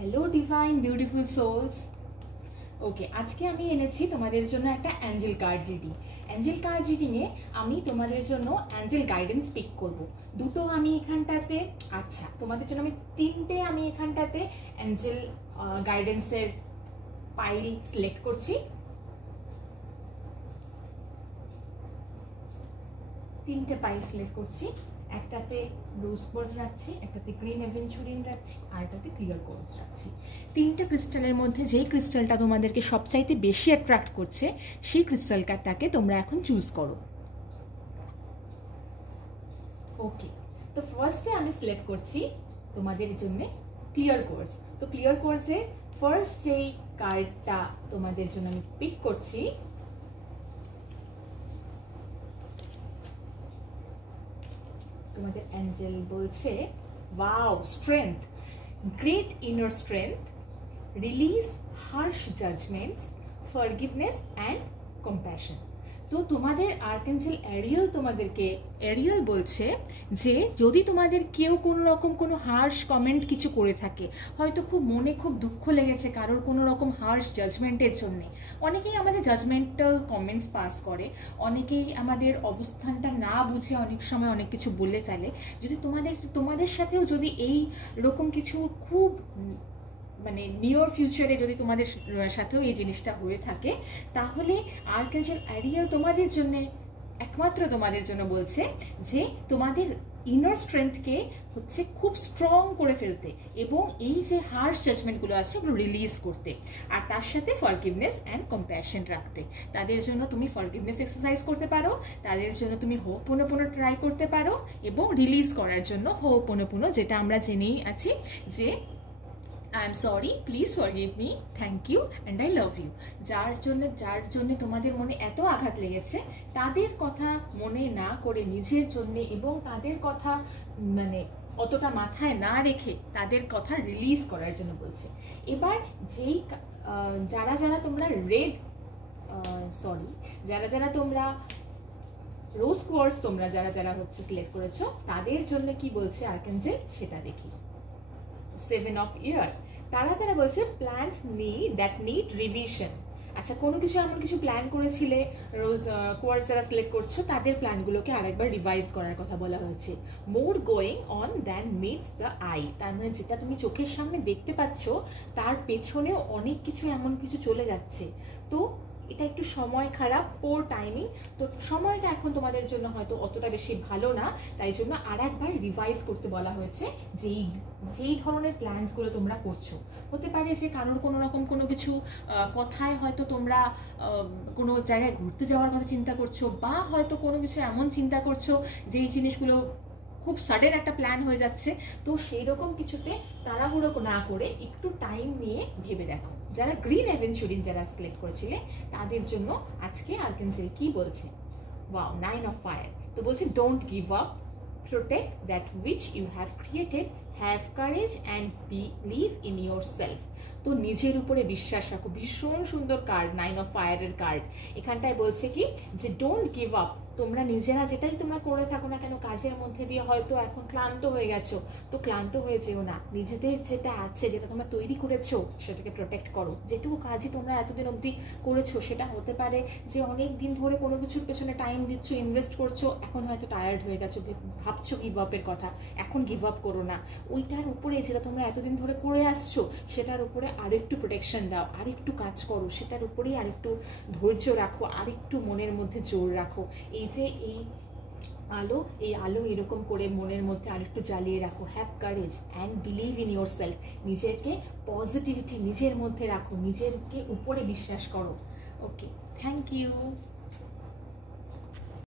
Hello divine beautiful souls. Okay, আজকে আমি এনেছি তোমাদের জন্য একটা angel card reading. Angel card রিডিংয়ে আমি তোমাদের জন্য অ্যাঞ্জেল গাইডেন্স পিক করব। দুটো আমি এখানটাতে, আচ্ছা তোমাদের জন্য আমি এখানটাতে অ্যাঞ্জেল গাইডেন্সের পাইল সিলেক্ট করছি। তিনটে পাইল সিলেক্ট করছি। একটাতে রোজ কোয়ার্টজ রাখছি, একটাতে গ্রিন অ্যাভেঞ্চুরিন রাখছি, আর একটাতে ক্লিয়ার কোয়ার্টজ রাখছি। তিনটে ক্রিস্টালের মধ্যে যেই ক্রিস্টালটা তোমাদেরকে সবচাইতে বেশি অ্যাট্রাক্ট করছে সেই ক্রিস্টালটাকে তোমরা এখন চুজ করো। ওকে, তো ফার্স্টে আমি সিলেক্ট করছি তোমাদের জন্য ক্লিয়ার কোয়ার্টজ। তো ক্লিয়ার কোয়ার্টজের ফার্স্ট যেই কার্ডটা তোমাদের জন্য আমি পিক করছি, তোমাদের অ্যাঞ্জেল বলছে wow, strength, great inner strength, release harsh judgments, forgiveness and compassion. তো তোমাদের আর্কএঞ্জেল এরিয়েল বলছে যে যদি তোমাদের কেউ কোনো রকম কোনো হার্শ কমেন্ট কিছু করে থাকে, হয়তো মনে খুব দুঃখ লেগেছে কারোর কোনো রকম হার্শ জাজমেন্টের জন্যে। অনেকেই আমাদের জাজমেন্টাল কমেন্টস পাস করে, অনেকেই আমাদের অবস্থানটা না বুঝে অনেক সময় অনেক কিছু বলে ফেলে। যদি তোমাদের সাথেও যদি এই রকম কিছু খুব মানে নিয়ার ফিউচারে যদি তোমাদের সাথেও এই জিনিসটা হয়ে থাকে, তাহলে আর্কএঞ্জেল এরিয়েল তোমাদের জন্য একমাত্র তোমাদের জন্য বলছে যে তোমাদের ইনার স্ট্রেংথকে হচ্ছে খুব স্ট্রং করে ফেলতে এবং এই যে হার্শ জাজমেন্টগুলো আছে ওগুলো রিলিজ করতে, আর তার সাথে ফরগিভনেস অ্যান্ড কম্প্যাশন রাখতে। তাদের জন্য তুমি ফরগিভনেস এক্সারসাইজ করতে পারো, তাদের জন্য তুমি হোপোনোপোনো ট্রাই করতে পারো, এবং রিলিজ করার জন্য হোপোনোপোনো, যেটা আমরা জেনেই আছি যে I am sorry, please forgive me, thank you and I love you। যার জন্য তোমাদের মনে এত আঘাত লেগেছে, তাদের কথা মনে না করে নিজের জন্য এবং তাদের কথা মানে অতটা মাথায় না রেখে তাদের কথা রিলিজ করার জন্য বলছে। এবার যেই যারা তোমরা যারা তোমরা রোজ কোয়ার্টজ তোমরা যারা হচ্ছে সিলেক্ট করেছো, তাদের জন্য কি বলছে আর্কএঞ্জেল সেটা দেখি। 7 of ইয়ার, তারা বলছে প্ল্যানস দ্যাট নিড রিভিশন। আচ্ছা, কোনো কিছু এমন কিছু প্ল্যান করেছিলে, রোজ কোয়ার্টজ যারা সিলেক্ট করছো তাদের প্ল্যানগুলোকে আরেকবার রিভাইজ করার কথা বলা হয়েছে। More going on than meets the eye, তার মানে যেটা তুমি চোখের সামনে দেখতে পাচ্ছ তার পেছনেও অনেক কিছু এমন কিছু চলে যাচ্ছে। তো এটা একটু সময় খারাপ, পোর টাইমিং। তো সময়টা এখন তোমাদের জন্য হয়তো অতটা বেশি ভালো না, তাই জন্য আর একবার রিভাইজ করতে বলা হয়েছে যেই ধরনের প্ল্যানসগুলো তোমরা করছো। হতে পারে যে কারোর কোনো রকম কোনো কিছু কথায় হয়তো তোমরা কোনো জায়গায় ঘুরতে যাওয়ার কথা চিন্তা করছো, বা হয়তো কোনো কিছু এমন চিন্তা করছো যেই জিনিসগুলো খুব সাডেন একটা প্ল্যান হয়ে যাচ্ছে। তো সেই রকম কিছুতে তাড়াহুড়ো না করে একটু টাইম নিয়ে ভেবে দেখো। যারা গ্রিন অ্যাভেঞ্চুরিন যারা সিলেক্ট করেছিলে তাদের জন্য আজকে আর্কএঞ্জেল কি বলছে, ওয়াও, 9 of ফায়ার। তো বলছে don't give up, protect that which you have created, have courage and believe in yourself। তো নিজের উপরে বিশ্বাস রাখো। ভীষণ সুন্দর কার্ড, 9 of ফায়ারের কার্ড। এখানটায় বলছে কি যে ডোন্ট গিভ আপ, তোমরা নিজেরা যেটাই তোমরা করে থাকো না কেন কাজের মধ্যে দিয়ে হয়তো এখন ক্লান্ত হয়ে গেছো, তো ক্লান্ত হয়ে যেও না। নিজেদের যেটা আছে, যেটা তোমরা তৈরি করেছো সেটাকে প্রোটেক্ট করো। যেটুকু কাজই তোমরা এতদিন অবধি করেছো, সেটা হতে পারে যে অনেক দিন ধরে কোনো কিছুর পেছনে টাইম দিচ্ছ, ইনভেস্ট করছো, এখন হয়তো টায়ার্ড হয়ে গেছো, ভাবছো গিভ আপের কথা। এখন গিভ আপ করো না, ওইটার উপরে যেটা তোমরা এতদিন ধরে করে আসছো সেটার উপরে আরেকটু প্রোটেকশন দাও, আরেকটু কাজ করো, সেটার উপরেই আরেকটু ধৈর্য রাখো, আরেকটু মনের মধ্যে জোর রাখো। এই আলো এরকম করে মনের মধ্যে আরেকটু জ্বালিয়ে রাখো। Have courage and believe in your self, নিজেকে পজিটিভিটি নিজের মধ্যে রাখো, নিজেরকে উপরে বিশ্বাস করো। ওকে, থ্যাংক ইউ।